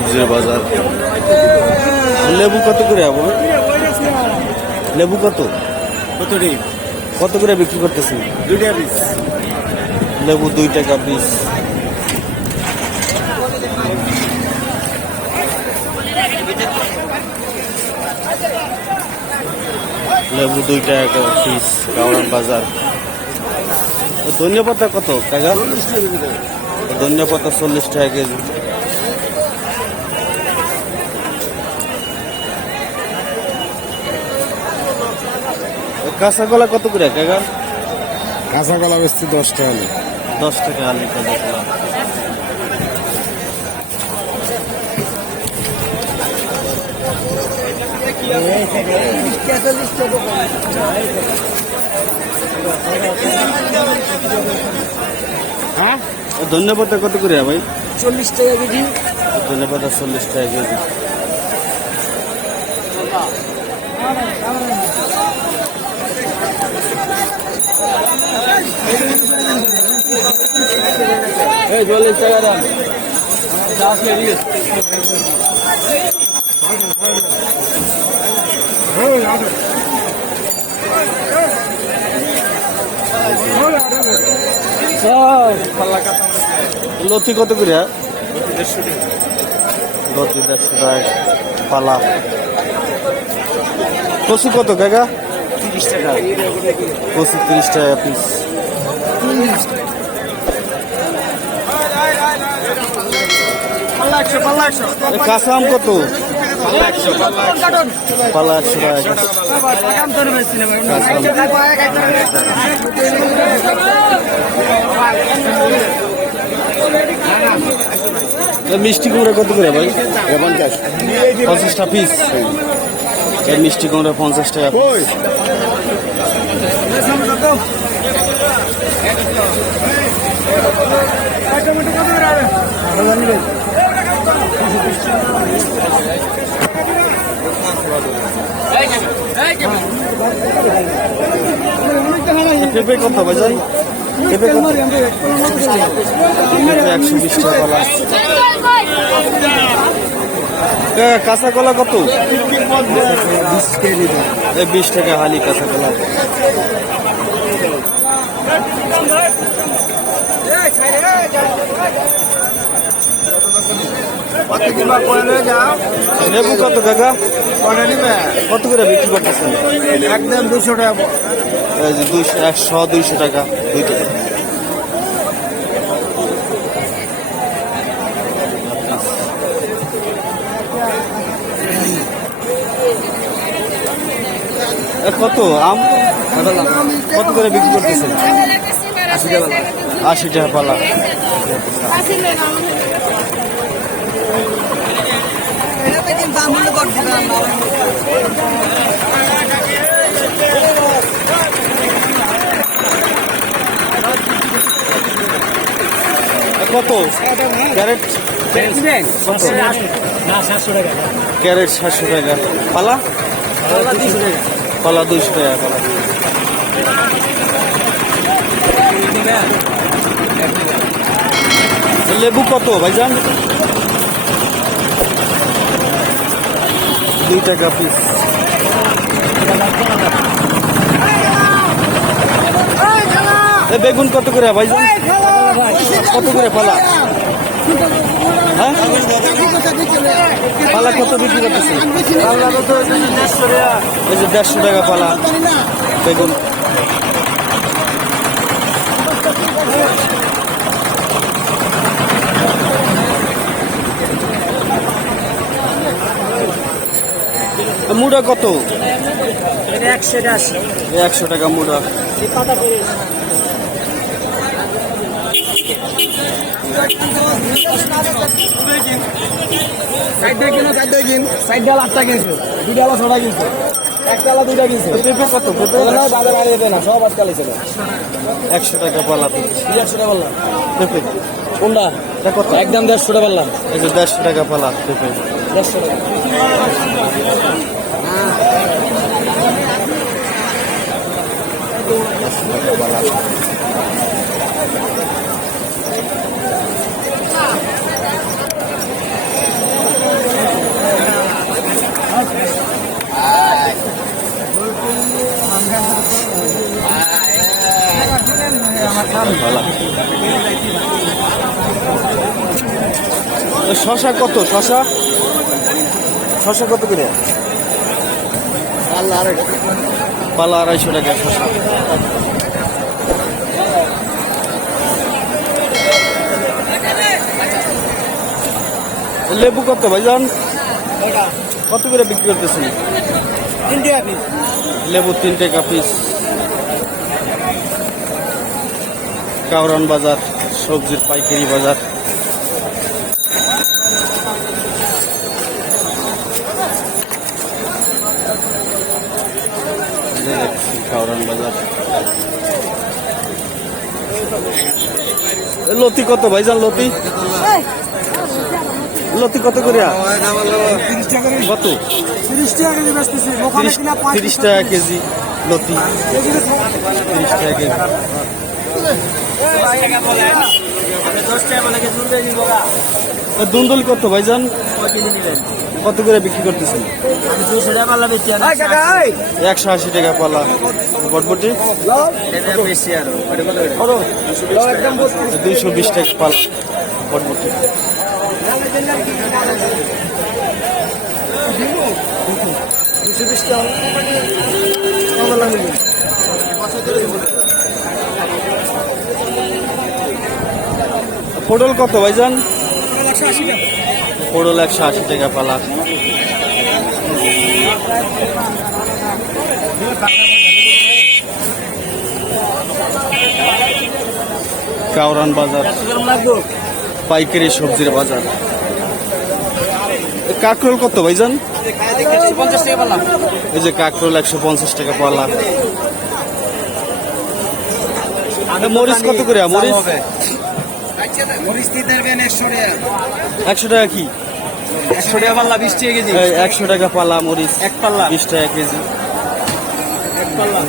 সবজির বাজার। লেবু কত করে আবু? লেবু কত? কতটি কত করে বিক্রি করতেছি পিস। লেবু দুই টাকা পিস। লেবু দুই টাকা পিস গাওড়ার বাজার। ধনিয়া পাতা কত টাকা ধনিয়া পাতা চল্লিশ টাকা কেজি। কাঁচা কলা কত করে কাকা কাঁচা কলা বেচছি দশ টাকা নিয়ে। দশ টাকা আলু কাঁচা কলা ধন্যবাদ কত করে ভাই? চল্লিশ টাকা কেজি। ধন্যবাদ চল্লিশ টাকা কেজি। এই চল্লিশ টাকা দাম। লতি কত করে? লতি দেড়শো টাকা পালা। কচু কত কাকা? তিরিশ টাকা। টাকা পিস কত? পালা। মিষ্টি কুমড়া কত করে ভাই? পঞ্চাশ পঞ্চাশটা পিস এই মিষ্টি কুমড়া পঞ্চাশ টাকা পেঁপে কত ভাই পেঁপে কত? একশো বিশ টাকা কাঁচা কলা কত? বিশ টাকা হালি কাঁচা কলা লেবু কত কাকা? কত করে বিক্রি করতেছেন? একদম দুশো টাকা। দুইশো একশো দুইশো টাকা দুই টাকা। কত? আম? কত করে বিক্রি করতেছেন আশি টাকা পালা। কত? ক্যারেট? ক্যারেট সাতশো টাকা। পালা? পালা দুইশো টাকা পালা লেবু কত ভাইজান? দুই টাকা পিস বেগুন কত করে ভাইজান? কত করে পালা হ্যাঁ? পালা কত বিক্রি করতেছে? এই যে দেড়শো টাকা পালা, বেগুন। মুড়া কত? একশো টাকা মুড়া। সাইডটা কিনো সাইডটা কিন। সাইডটা আটটা কিনছে। দুইটা আলা ছটা কিনছে। একটা আলা দুইটা কিনছে। কত? না বাজার দেয় না সব আজকাল এসে একশো টাকা পালা পিস একশো টাকা বললাম পেঁপে কোনটা? কত? একদম দেড়শো টাকা পারলাম এই যে দেড়শো টাকা পালা পেঁপে দেড়শো টাকা। শশা কত? শশা শশা কত করে? পালা আড়াইশো। টাকা শশা লেবু কত ভাইজান? কত করে বিক্রি করতেছেন? লেবু তিন টাকা পিস। কাউরান বাজার সবজির পাইকারি বাজার এই যে দেখছি কাউরান বাজার এ লতি কত ভাইজান লতি? লতি কত করে তিরিশ টাকা করে কত তিরিশ টাকা কেজি লতি। তিরিশ টাকা কেজি। দশ টাকা মানে দুন্দুল কত ভাইজান? কয় কেজি নেবেন কত করে বিক্রি করতেছেন? একশো আশি টাকা পালা বটবটি? দুইশো বিশ টাকা পালা বটবটি। দুশো বিশ টাকা। পটল কত ভাইজান? একশো আশি টাকা। পটল একশো আশি টাকা পালা। কাউরান বাজার। পাইকারি সবজির বাজার। কাকরোল কত টাকা পারলাম এই যে কাকরোল একশো পঞ্চাশ টাকা পালা। মরিচ কত করে? মরিচ? একশো টাকা একশো টাকা কি? একশো টাকা পাল্লা বিশ টাকা কেজি। একশো টাকা পাল্লা মরিচ এক পাল্লা। বিশ টাকা কেজি। এক পাল্লা।